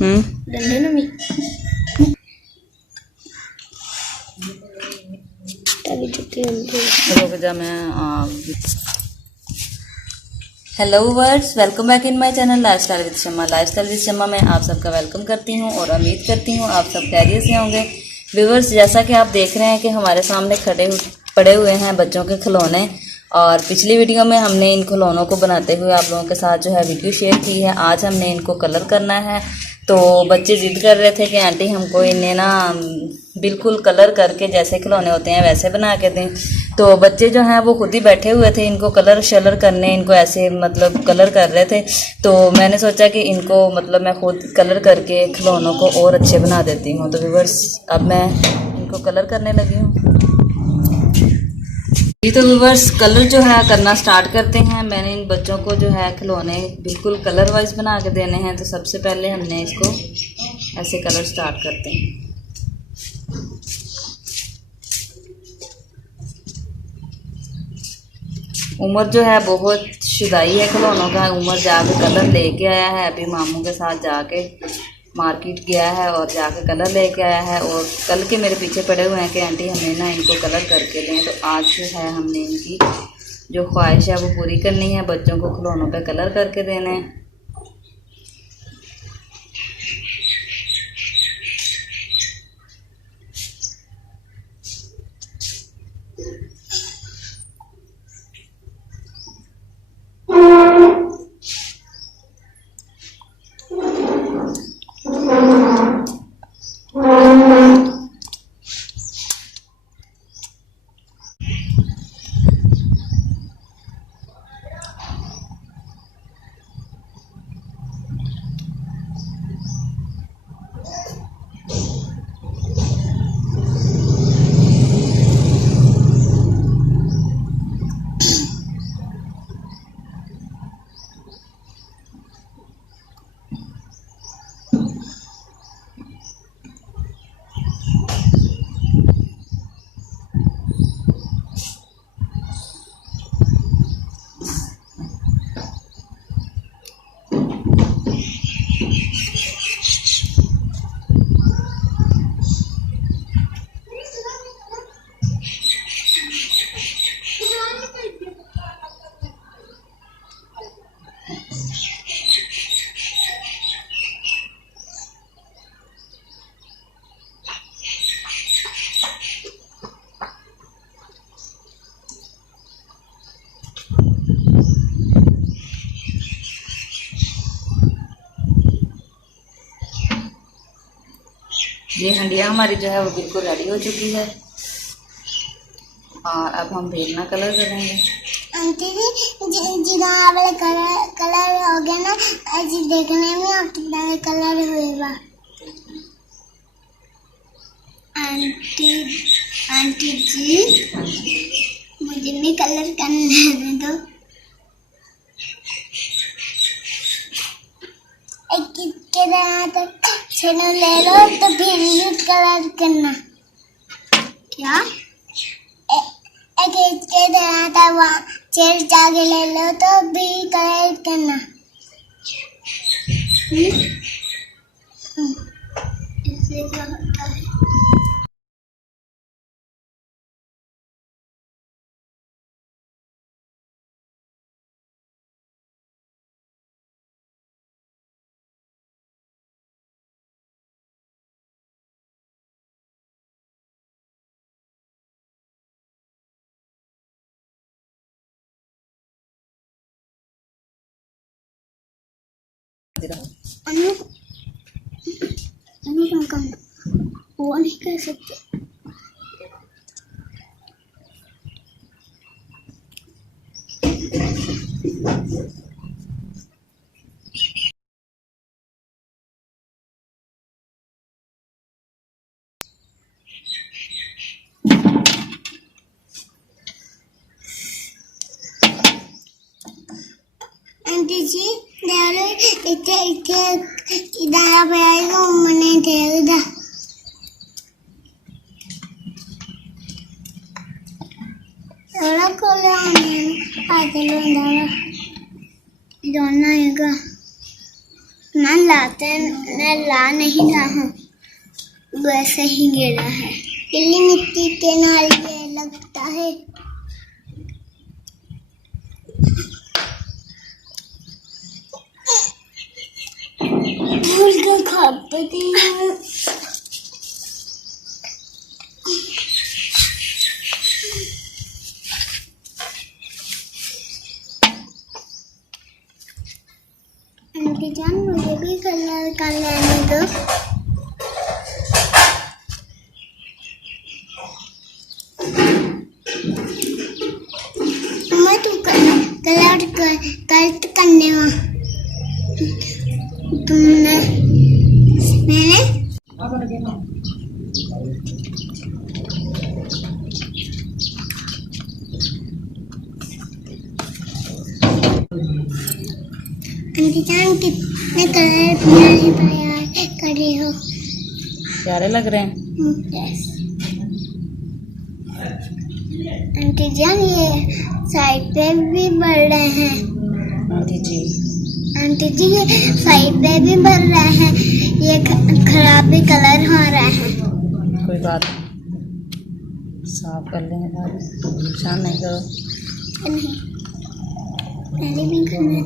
डंडे ना मी रुक जा मैं hello words, welcome back in my channel lifestyle with Shamma. Lifestyle with Shamma में आप सबका वेलकम करती हूँ और उम्मीद करती हूँ आप सब खैरियत से होंगे। व्यूवर्स, जैसा कि आप देख रहे हैं कि हमारे सामने पड़े हुए हैं बच्चों के खिलौने, और पिछली वीडियो में हमने इन खिलौनों को बनाते हुए आप लोगों के साथ जो है वीडियो शेयर की है। आज हमने इनको कलर करना है, तो बच्चे जिद कर रहे थे कि आंटी हमको इन्हें ना बिल्कुल कलर करके जैसे खिलौने होते हैं वैसे बना के दें। तो बच्चे जो हैं वो खुद ही बैठे हुए थे इनको कलर शलर करने, इनको ऐसे मतलब कलर कर रहे थे। तो मैंने सोचा कि इनको मतलब मैं खुद कलर करके खिलौनों को और अच्छे बना देती हूँ। तो व्यूवर्स, अब मैं इनको कलर करने लगी हूँ जी। तो व्यूवर्स, कलर जो है करना स्टार्ट करते हैं। मैंने इन बच्चों को जो है खिलौने बिल्कुल कलर वाइज बना के देने हैं। तो सबसे पहले हमने इसको ऐसे कलर स्टार्ट करते हैं। उमर जो है बहुत शुदाई है खिलौनों का। उमर जाके कलर लेके आया है, अभी मामू के साथ जाके मार्केट गया है और जाके कलर लेके आया है। और कल के मेरे पीछे पड़े हुए हैं कि आंटी हमें ना इनको कलर करके दें। तो आज जो है हमने इनकी जो ख्वाहिश है वो पूरी करनी है, बच्चों को खिलौनों पे कलर करके देने हैं। ये हंडिया हमारी जो है वो बिल्कुल रेडी हो चुकी है और अब हम बेलना कलर करेंगे। आंटी जी जिना वाले कलर हो गया ना, आज देखने में आप कितना कलर हुएगा। आंटी जी मुझे भी कलर करने दो। एक के दांत छेनो ले लो तो फिर यूज कलर करना। क्या एक के दांत चेर जाके ले लो तो भी कलर करना। इससे क्या होता है? अनु वो नहीं कर सकते। आंटी जी दालो इथे दाला पे आएगा मैंने देगा। थोड़ा कोले आते लो दाला दोना आएगा ना लाते मैं ला नहीं रहा हूँ, वैसे ही गिरा है। पीली मिट्टी के नाल ये लगता है। भूल कर खाते हैं। आंटी जान मुझे भी कलर कर लेने दो। मैं तू कलर करने में तुमने मैंने आंटी जान कितने कलर प्यारे प्यारे करे हो। प्यारे लग रहे हैं। यस आंटी जान ये साइड पे भी बढ़ रहे हैं। आंटी जी साइड पे भी बढ़ रहे हैं। ये खराब भी कलर हो रहे हैं। कोई बात नहीं, साफ कर लेंगे बाद में, परेशान नहीं करो। नहीं पहले भी करना।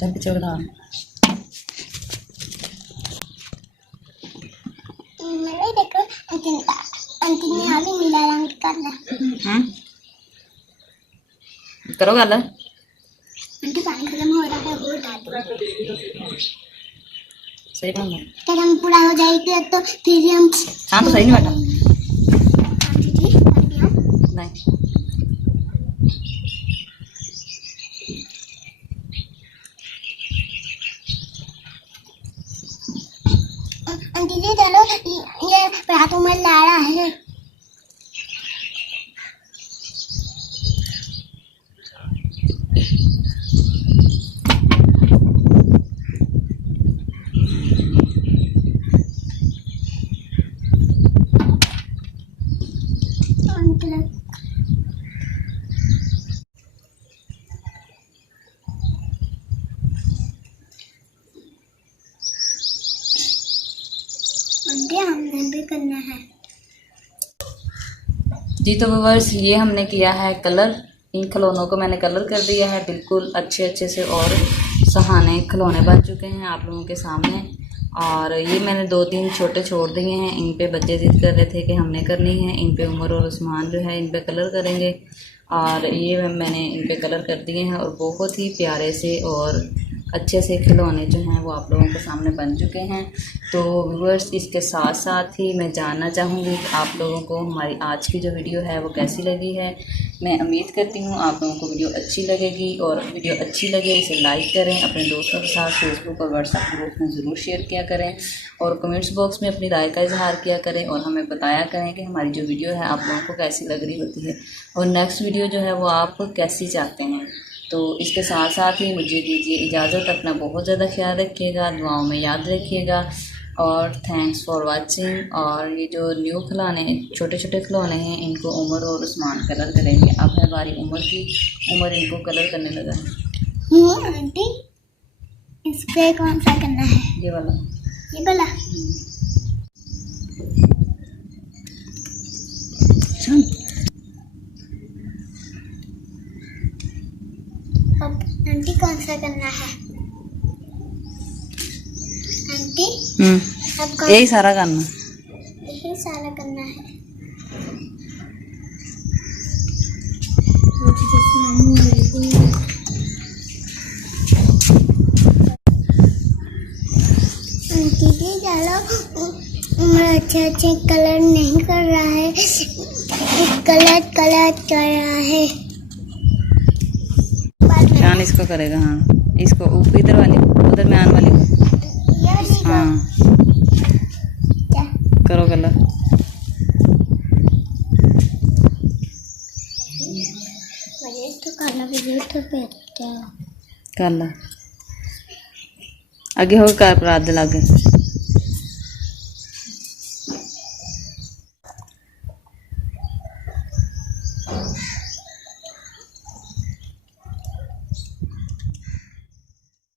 चल पीछे बढ़ा। मेरे देखो अंतिम में आगे नीला रंग करना। करो गल। आंटी पानी खत्म हो रहा है, वो डाल दो। सही बात है। हम पूरा हो जाएगा तो फिर हम हाँ तो सही नहीं बैठा। आंटी जी पानी आओ। नहीं आंटी जी चलो ये हाथों में लाड़ा है। हमने भी करना है। जी तो व्यूअर्स ये हमने किया है कलर। इन खिलौनों को मैंने कलर कर दिया है, बिल्कुल अच्छे से और सुहाने खिलौने बन चुके हैं आप लोगों के सामने। और ये मैंने 2-3 छोटे छोड़ दिए हैं। इन पे बच्चे जिद कर रहे थे कि हमने करनी है। इन पे उमर और उस्मान जो है इन पे कलर करेंगे, और ये मैंने इन पे कलर कर दिए हैं। और बहुत ही प्यारे से और अच्छे से खिलौने जो हैं वो आप लोगों के सामने बन चुके हैं। तो व्यूअर्स इसके साथ साथ ही मैं जानना चाहूँगी कि आप लोगों को हमारी आज की जो वीडियो है वो कैसी लगी है। मैं उम्मीद करती हूँ आप लोगों को वीडियो अच्छी लगेगी, और वीडियो अच्छी लगे इसे लाइक करें, अपने दोस्तों के साथ फेसबुक और व्हाट्सएप ग्रुप में ज़रूर शेयर किया करें, और कमेंट्स बॉक्स में अपनी राय का इजहार किया करें, और हमें बताया करें कि हमारी जो वीडियो है आप लोगों को कैसी लग रही होती है, और नेक्स्ट वीडियो जो है वो आप कैसी चाहते हैं। तो इसके साथ साथ ही मुझे दीजिए इजाज़त। अपना बहुत ज़्यादा ख्याल रखिएगा, दुआओं में याद रखिएगा, और थैंक्स फॉर वाचिंग। और ये जो न्यू खिलौने छोटे छोटे खिलौने हैं इनको उमर और उस्मान कलर करेंगे। अब है हमारी उमर की, उमर इनको कलर करने लगा है। आंटी इस पे कौन सा करना है? ये वाला। ये वाला अब आंटी कौन सा करना है? आंटी अब कौन यही सारा करना, यही सारा करना है। आंटी जी चलो अच्छे कलर नहीं कर रहा है, कलर कर रहा है। शान इसको करेगा। हाँ इसको इधर वाली, उधर में आने वाली को। हाँ करो कलर। मुझे तो करना भी तो बेहतर कर ला आगे हो कर अपराध लागे।